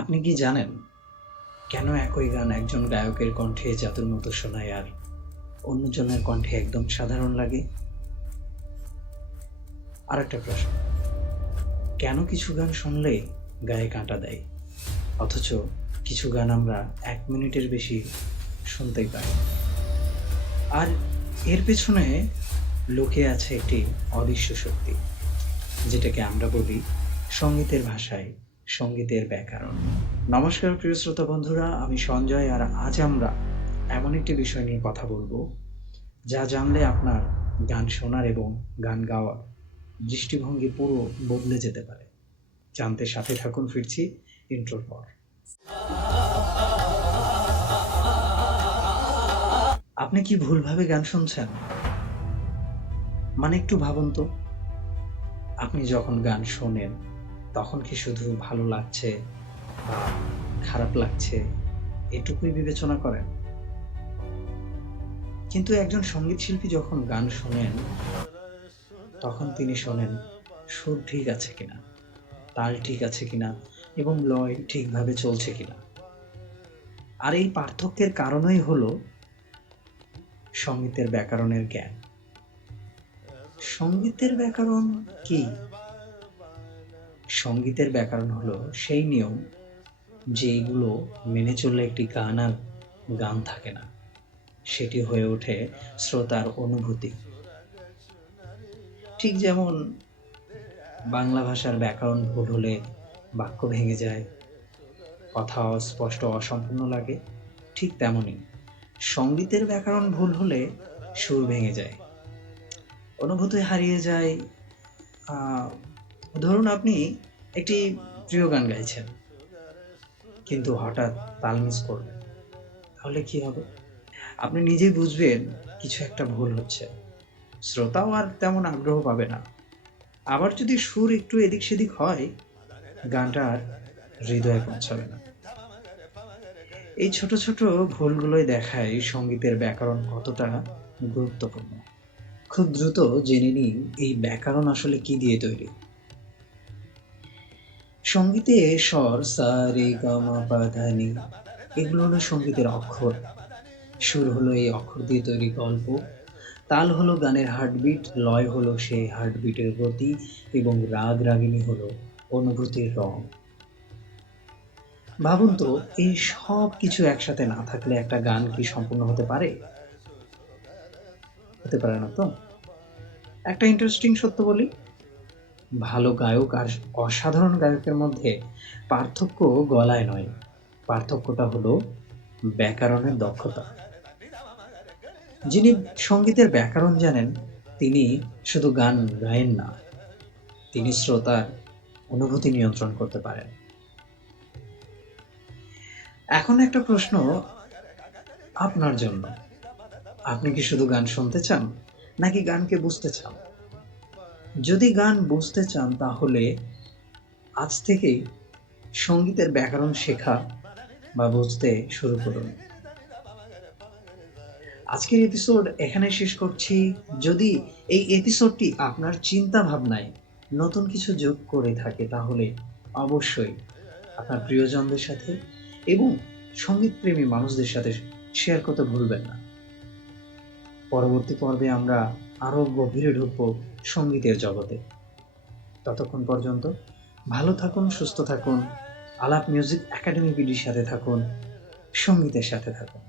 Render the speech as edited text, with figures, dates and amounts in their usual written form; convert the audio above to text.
আপনি কি জানেন কেন একই গান একজন গায়কের কণ্ঠে জাদুর মতো শোনায় আর অন্যজনের কণ্ঠে একদম সাধারণ লাগে? আর একটা প্রশ্ন, কেন কিছু গান শুনলে গায়ে কাঁটা দেয় অথচ কিছু গান আমরা 1 মিনিটের বেশি শুনতেই পাই? আর এর পেছনে লুকিয়ে আছে একটি অদৃশ্য শক্তি, যেটাকে আমরা বলি সঙ্গীতের ভাষায় সঙ্গীতের ব্যাকরণ। নমস্কার প্রিয় শ্রোতা বন্ধুরা, আমি সঞ্জয়, আর আজ আমরা এমন একটি বিষয় নিয়ে কথা বলবো যা জানলে আপনার গান শোনার এবং গান গাওয়ার দৃষ্টিভঙ্গি পুরো বদলে যেতে পারে। জানতে সাথে থাকুন, ফিরছি ইন্ট্রোর পর। আপনি কি ভুলভাবে গান শুনছেন? মানে একটু ভাবুন তো, আপনি যখন গান শোনেন তখন কি শুধু ভালো লাগছে বা খারাপ লাগছে এটুকুই বিবেচনা করেন? কিন্তু একজন সঙ্গীত শিল্পী যখন গান শোনেন তখন তিনি শোনেন সুর ঠিক আছে কিনা, তাল ঠিক আছে কিনা এবং লয় ঠিকভাবে চলছে কিনা। আর এই পার্থক্যের কারণই হলো সঙ্গীতের ব্যাকরণের জ্ঞান। সঙ্গীতের ব্যাকরণ কি? সঙ্গীতের ব্যাকরণ হলো সেই নিয়ম যেগুলো মেনে চললে একটি গান আর গান থাকে না, সেটি হয়ে ওঠে শ্রোতার অনুভূতি। ঠিক যেমন বাংলা ভাষার ব্যাকরণ ভুল হলে বাক্য ভেঙে যায়, কথা অস্পষ্ট অসম্পূর্ণ লাগে, ঠিক তেমনই সঙ্গীতের ব্যাকরণ ভুল হলে সুর ভেঙে যায়, অনুভূতি হারিয়ে যায়। ধরুন আপনি একটি প্রিয় গান গাইছেন কিন্তু হঠাৎ তাল মিস করবেন, তাহলে কি হবে? আপনি নিজেই বুঝবেন কিছু একটা ভুল হচ্ছে, শ্রোতাও আর তেমন আগ্রহ পাবে না। আবার যদি সুর একটু এদিক সেদিক হয়, গানটা আর হৃদয়ে পৌঁছাবে না। এই ছোট ছোট ভুলগুলোই দেখায় সঙ্গীতের ব্যাকরণ কতটা গুরুত্বপূর্ণ। খুব দ্রুত জেনে নিই এই ব্যাকরণ আসলে কি দিয়ে তৈরি। সঙ্গীতে স্বর সা রে গা মা পা ধা নি এগুলো হলো সঙ্গীতের অক্ষর। সুর হলো এই অক্ষর দিয়ে তৈরি গল্প, তাল হলো গানের হার্টবিট, লয় হলো সেই হার্টবিটের গতি এবং রাগ রাগিনী হলো অনুভূতির রং। ভাবুন তো, এই সব কিছু একসাথে না থাকলে একটা গান কি সম্পূর্ণ হতে পারে? হতে পারে না তো। একটা ইন্টারেস্টিং সত্য বলি, ভালো গায়ক আর অসাধারণ গায়কের মধ্যে পার্থক্য গলায় নয়, পার্থক্যটা হলো ব্যাকরণের দক্ষতা। যিনি সঙ্গীতের ব্যাকরণ জানেন তিনি শুধু গান গায়েন না, তিনি শ্রোতার অনুভূতি নিয়ন্ত্রণ করতে পারেন। এখন একটা প্রশ্ন আপনার জন্য, আপনি কি শুধু গান শুনতে চান নাকি গানকে বুঝতে চান? যদি গান বুঝতে চান তাহলে আজ থেকেই সঙ্গীতের ব্যাকরণ শেখা বা বুঝতে শুরু করুন। আজকের এপিসোড এখানে শেষ করছি। যদি এই এপিসোডটি আপনার চিন্তা ভাবনায় নতুন কিছু যোগ করে থাকে তাহলে অবশ্যই আপনার প্রিয়জনদের সাথে এবং সঙ্গীতপ্রেমী মানুষদের সাথে শেয়ার করতে ভুলবেন না। পরবর্তী পর্বে আমরা আরও গভীরে ঢুকব সঙ্গীতের জগতে। ততক্ষণ পর্যন্ত ভালো থাকুন, সুস্থ থাকুন, আলাপ মিউজিক একাডেমি বিডির সাথে থাকুন, সঙ্গীতের সাথে থাকুন।